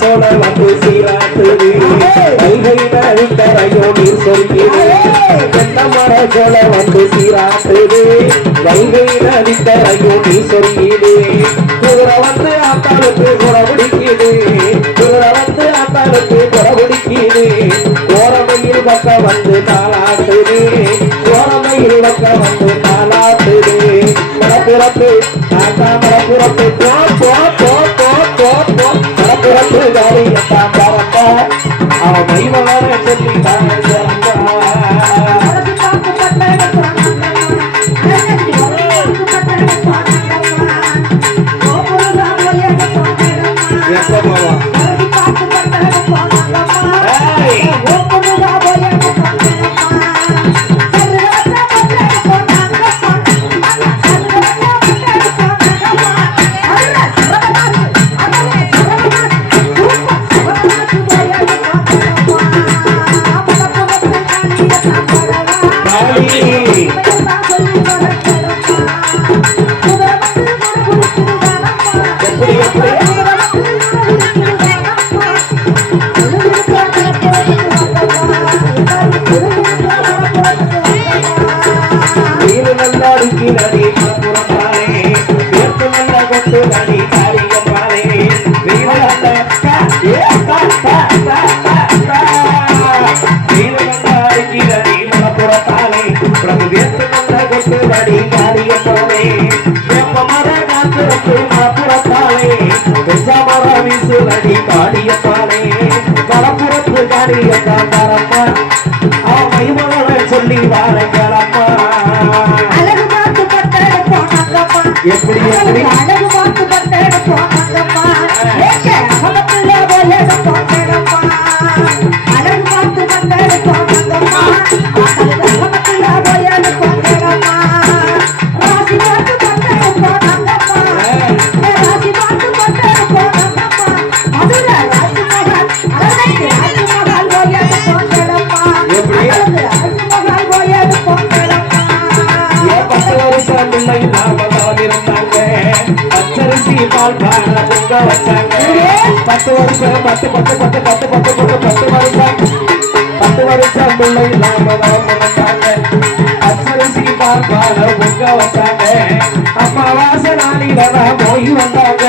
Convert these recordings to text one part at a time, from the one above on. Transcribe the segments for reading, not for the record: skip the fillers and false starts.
சோழ வந்து சீராட்டுது வைகை நதிக்கரையோ நீர் சொல்கிறது தென்னமர சோழ வந்து சீராட்டுது வைகை நதிக்கரையோ நீர் சொல்கிறது குதிரை வந்து ஆத்தாளுக்கு குறபிடிக்குது குதிரை வந்து ஆத்தாளுக்கு குறபிடிக்குது கோரமையில் பக்கம் வந்து தாளாட்டுது கோரமையில் பக்கம் வந்து தாளாட்டுது மரப்புறத்து ஆத்தா மரப்புறத்து போ போ போ போ போ போ மரப்புறத்து காரியத்தா பரப்பா அவன் மைவன சொல்லி சொல்லி வாரங்களம்மா அழகு பார்த்து பட்ட போனங்கம்மா எப்படி எப்படி அழகு பார்த்து பட்ட போனங்கம்மா அகமத்துல போல போனங்கம்மா அழகு பார்த்து பட்ட போனங்கம்மா அகமத்துல போல போனங்கம்மா ராசி பார்த்து பட்ட போனங்கம்மா ராசி பார்த்து பட்ட போனங்கம்மா மதுரை ராசி மகள் அழகு ராசி மகள் போல போனங்கம்மா எப்படி பால் பொங்க வச்சாங்க 10 வருஷம் 10 வருஷம் பிள்ளை இல்லாம இருந்தாங்க அச்சரிசி பால் பொங்க வச்சாங்க அம்மாவாசை நாளில போய் வந்தாங்க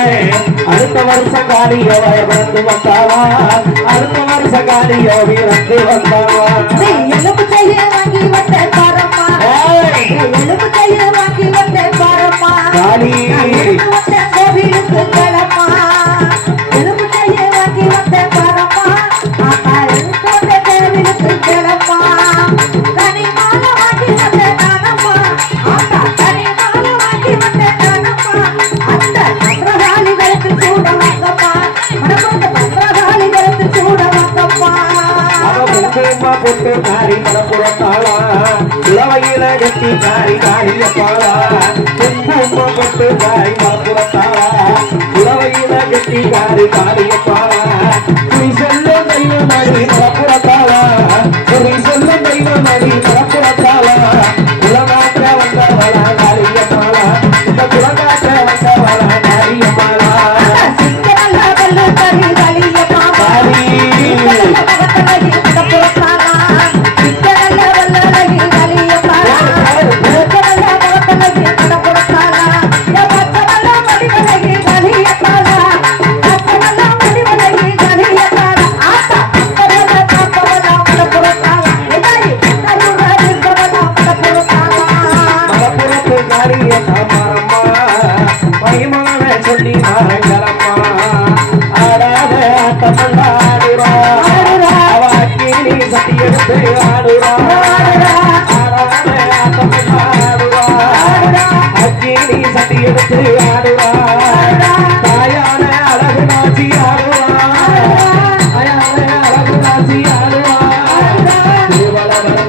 அடுத்த வருஷம் காலியோ வந்து வந்தாவா அடுத்த வருஷம் காலியோ இறந்து வந்தாவா எலும்பு கைய வாங்கி வந்த பாரம்மா எலும்பு கைய வாங்கி வந்த பாரம்மா காளி கோவிலுக்கு கிளம்பா எலும்பு கைய வாங்கி வந்த பாரம்மா ஆத்தா எலும்பு கோவிலுக்கு கிளம்பா தனி மாலை வாங்கி வந்த நானம்மா ஆத்தா தனி மாலை வாங்கி வந்த நானம்மா அந்த பத்திரகாளிகளுக்கு சூட வாங்கம்மா மனமந்த பத்திரகாளிகளுக்கு சூட வாங்கம்மா பொட்டு காரி மனப்புறத்தாளா இளவையில கட்டி காரி காரியப்பாளா பொம்மா பொட்டு காரி மனப்புறத்தாளா இளவையில கட்டி காரி காரியப்பாளா குறி செல்லும் தெய்வம் நடி மனப்புறத்தாளா குறி செல்லும் தெய்வம் நடி மனப்புறத்தாளா குலமாற்ற வந்தவளா காரியப்பாளா இந்த குலமாற்ற வந்தவளா காரியப்பாளா சிங்கமல்ல வல்ல கரி காளியம்மா காரி சொல்லி மாறங்களம்மா ஆடாத ஆட்டமல்லாடுறா அவாக்கினி சட்டி எடுத்து ஆடுறா ஆடாத ஆட்டமல்லாடுறா அக்கினி சட்டி எடுத்து ஆடுறா தாயான அழகு நாச்சி ஆடுறா தாயான அழகு நாச்சி ஆடுறா திருவளவன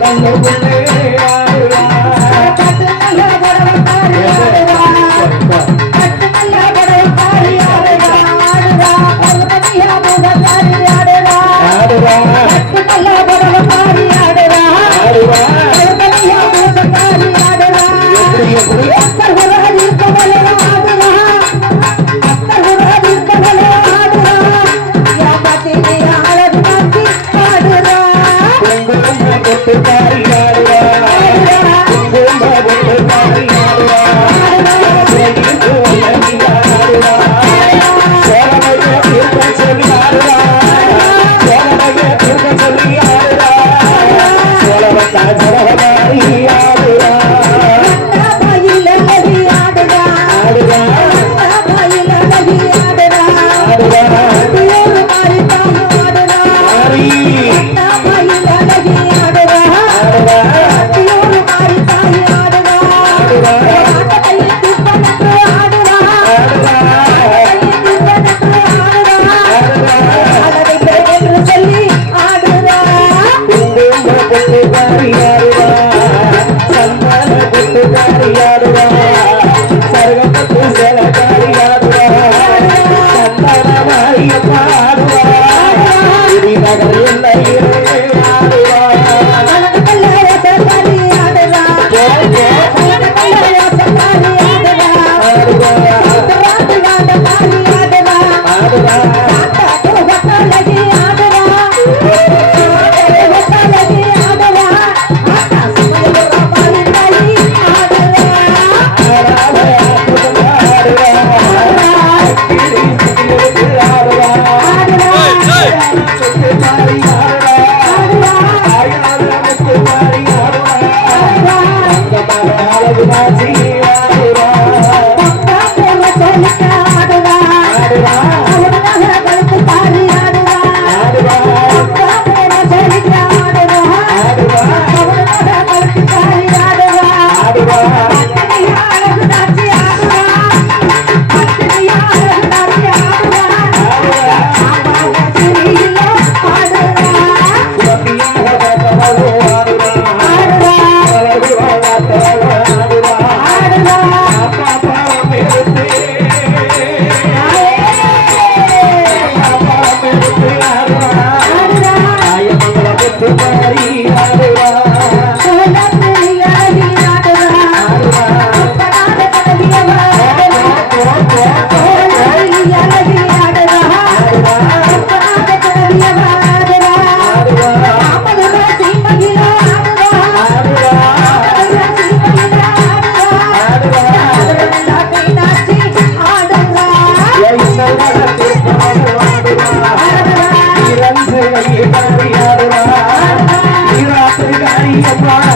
Bye.